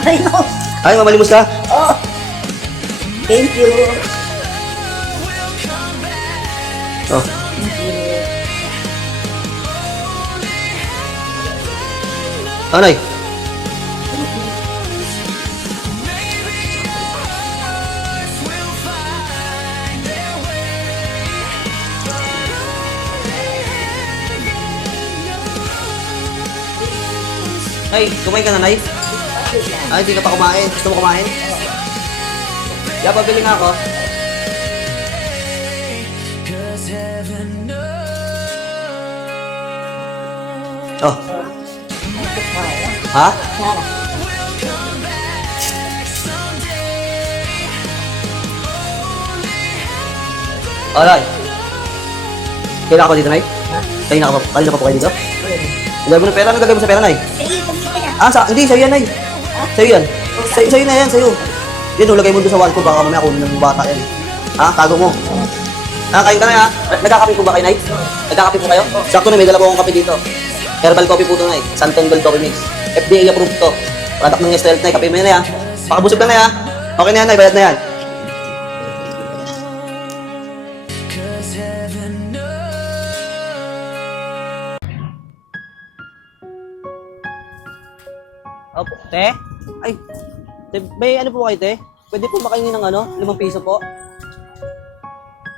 mamalimos. Ay, mamalimos ka? Oh, thank you. Oh. Anay? Nay, kumain ka na, Nay? Ay, hindi ka pa kumain. Gusto mo kumain? Yeah, pabili nga ako. Oh. Ha? Sana. Alay. Kailan ka pa dito, Nay? Kanina pa po kayo dito? Ilagay mo ng pera. Ano gagawin mo sa pera, Nay? Sige, pagkita niya. Hindi. Sa'yo yan, Nay. Sa'yo yan. Sa'yo na yan, sa'yo. Yan, lagay mo doon sa wall ko. Baka mamaya kunin ng bata yan. Tago mo. Kain ka na, ha? Nagkakape po ba kayo, Nay? Nagkakape po kayo? Sakto na, may dala po akong kape dito. Herbal coffee po ito, Nay. Santon Gold Coffee Mix. FDA approved to. Product ng Nestle, Nay. Kape mo yan, Nay, ha? Pakabusog lang, Nay, ha? Okay na yan, Nay. Bayad na yan. Opo, te? Ay, te, may ano po kayo, te? Pwede po makaingin ng 5 piso po?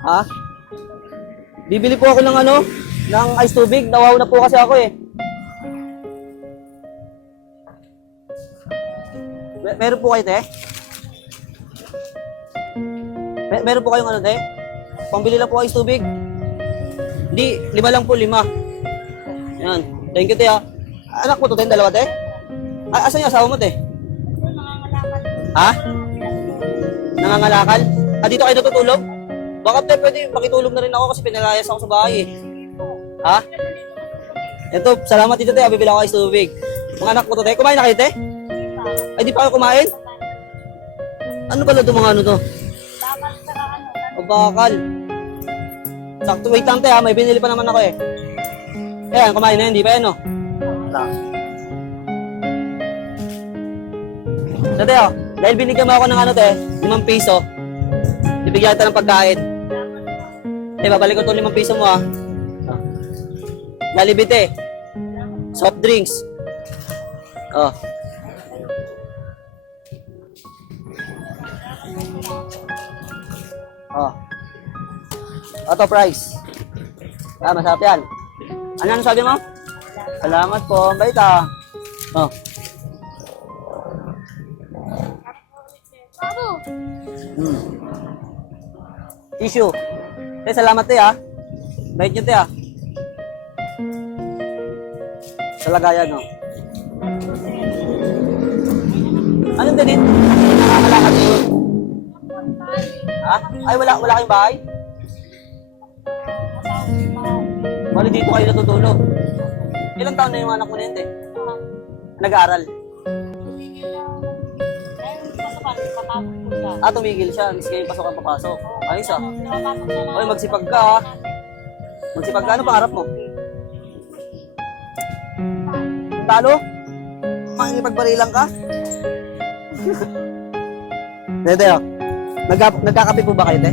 Ha? Bibili po ako ng ng ice tubig. Nawaw na po kasi ako eh. Meron po kayo, te? Meron po kayong te? Pambili lang po ice tubig. Hindi, 5 lang po, 5. Yan. Thank you, te, ha? Anak mo to, te? Dalawa, te? Asan yung asawa mo, te? Ha? Nangangalakal? Dito kayo natutulog? Baka, te, pwede makitulog na rin ako kasi pinalayas ako sa bahay, eh. Ha? Ito, salamat dito, te. Bibili ako ice tubig. Mga anak mo to, te. Kumain na kayo, te? Ay, di pa kayo kumain? Ano pala itong mga to? O, bakal. Sakto, wait lang, te, ha? May binili pa naman ako, eh. Ayan, kumain na yun, di ba yan, no? Wala. So, te, dahil binigyan mo ako ng te, 5 piso, bibigyan kita ng pagkain. Te, babalik ko itong 5 piso mo, ha? Jollibee, te. Soft drinks. Oh. Oh. Auto price. Masarap yan. Ano sabi mo? Salamat po. Ang bait, ha? Oh. Tissue. Te, salamat, te, ha? Bait nyo, te, ha? Sa lagayan, no? Anong ganit? Nakakalakad yun. Ha? Ay, wala kayong bahay? Bali, dito kayo natutulog. Ilang taon na yung anak mo na yun, te? Nag-aaral? Tumigil siya. Miss kayo pasok ang papasok. Ayos, ha? Oy, magsipag ka, ha? Magsipag ka. Ano pangarap mo? Talo? Makikipagparilang ka? Dede, oh. Nagkakape po ba kayo, te?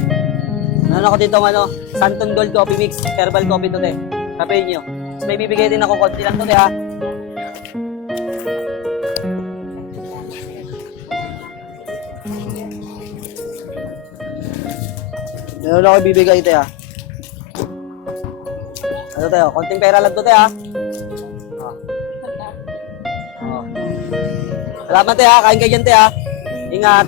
Ano ako dito Santon Gold Coffee Mix. Herbal coffee to, te. Kape nyo. So, may bibigay din ako konti lang to, te, ha? Meron ako ibibigay, te, ha? Ano, te, oh? Konting pera lang to, te, ha? Oh. Salamat, te, ha? Kain kayo dyan, te, ha? Ingat.